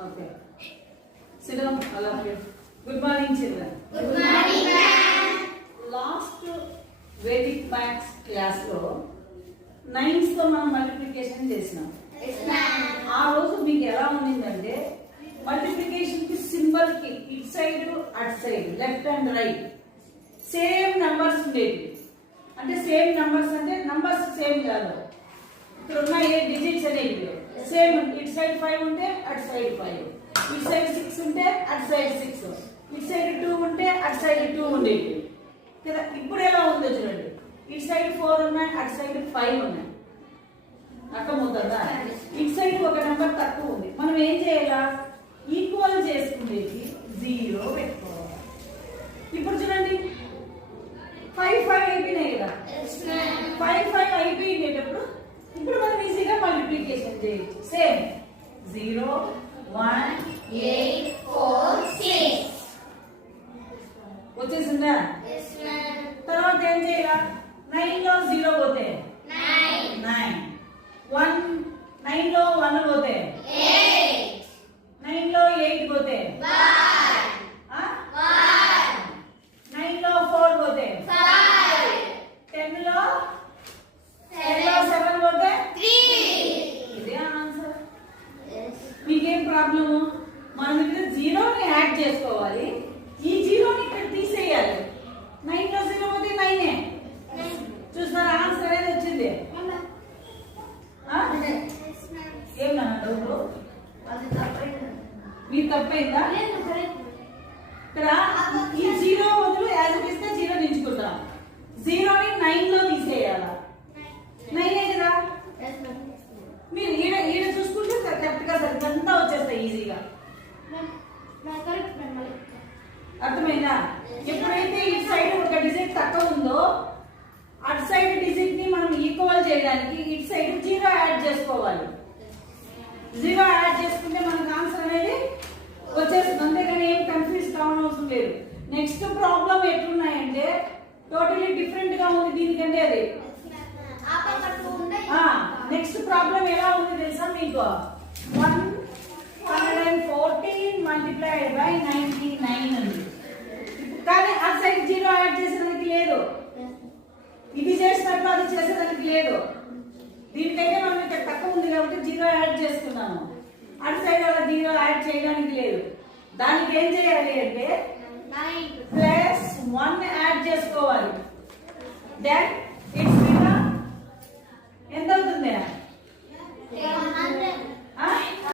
Okay. Sit down, all of you. Good morning, children. Good morning, ma'am. Last Vedic Maths class లో 9s తో మనం multiplication చేసినాం. Yes, ma'am. ఆ రోజు మీకు ఎలా ఉండిందంటే మల్టిప్లికేషన్ కి సింబల్ కి it side at side left and right same numbers ఉండేవి. అంటే సేమ్ నంబర్స్ అంటే నంబర్స్ సేమ్ కాదు. ఇక్కడ ఉన్న ఏ డిజిట్స్ అనేవి సేమ్. ఇట్ సైడ్ 5 ఉంటే అట్ సైడ్ 5, ఇట్ సైడ్ 6 ఉంటే అట్ సైడ్ 6, ఇట్ సైడ్ 2 ఉంటే అట్ సైడ్ 2 ఉండేవి కదా. ఇప్పుడు ఎలా ఉందో చూడండి, ఇట్ సైడ్ 4 ఉన్నాయి, అట్ సైడ్ 5 ఉన్నాయి. అర్థమవుతుందా? ఇట్ సైడ్ ఒక నెంబర్ తక్కువ ఉంది. మనం ఏం చేయాలా? ఈక్వల్ చేసుకునేది 0 పెట్టుకోవాలి. ఇప్పుడు చూడండి 5 5 అయిపోయినాయి కదా. 5 5 అయిపోయినప్పుడు ఇప్పుడు మనం ఈజీగా మల్టిప్లికేషన్ చేయొచ్చు. సేమ్ 0 1 8 4 6. వచ్చేసిందా? Yes, ma'am. తర్వాత ఏం చేయాలా? 9 లో 0 పోతే 9 9, 9 లో 1 పోతే 8 9 లో 8 పోతే 1 9 లో 4 పోతే 5 10 లో 7 పోతే 3. ఇదే ఆన్సర్. Yes. మీకేం ప్రాబ్లము? మనం ఇక్కడ 0ని యాడ్ చేసుకోవాలి, ఈ 0ని ఇక్కడ తీసేయాలి. 9 లో 0 పోతే 9ఏ. చూస్తారా? ఆన్సర్ అనేది వచ్చింది. Yes, ma'am. ఏం నా డౌట్? అది తప్పైంది. మీ తప్పైందా? లేదు, correct. ఇక్కడ ఈ 0 బదులు యాజ్ ఇట్ ఇస్ 0 నించుకుందాం. 0ని 9 లో తీసేయాలా? 9ఏ కదా. Yes, ma'am. మీరు ఈడ చూసుకుంటే కరెక్ట్ గా సరిగ్గా వచ్చేస్తాయి ఈజీగా. Ma'am, correct, ma'am. అర్థమైందా? ఎప్పుడైతే ఇటు సైడ్ ఒక డిజిట్ తక్కువ ఉందో అటు సైడ్ డిజిట్ ని మనం ఈక్వల్ చేయడానికి ఇటు సైడ్ 0 యాడ్ చేసుకోవాలి. 0 యాడ్ చేసుకుంటే మనకు ఆన్సర్ అనేది వచ్చేస్తుంది. అంతేగాని ఏం కన్ఫ్యూజ్ కావడం అవసరం లేదు. నెక్స్ట్ ప్రాబ్లం ఎట్లున్నాయంటే టోటలీ డిఫరెంట్ గా ఉంది దీనికంటే అది. నెక్స్ట్ ప్రాబ్లం ఎలా ఉంది తెలుసా మీకు? 114 మల్టిప్లైడ్ బై 99 ఉంది. కానీ ఆ సైడ్ 0 యాడ్ చేసేదానికి లేదు, ఇది చేసినట్లు అది చేసేదానికి లేదు. దీనికైతే మనం ఇక్కడ తక్కువ ఉంది కాబట్టి 0 యాడ్ చేసుకున్నాము. అటు సైడ్ అలా 0 యాడ్ చేయడానికి లేదు. దానికి ఏం చేయాలి అంటే +1 యాడ్ చేసుకోవాలి. దెన్ ఇట్స్ ఎంత అవుతుంది?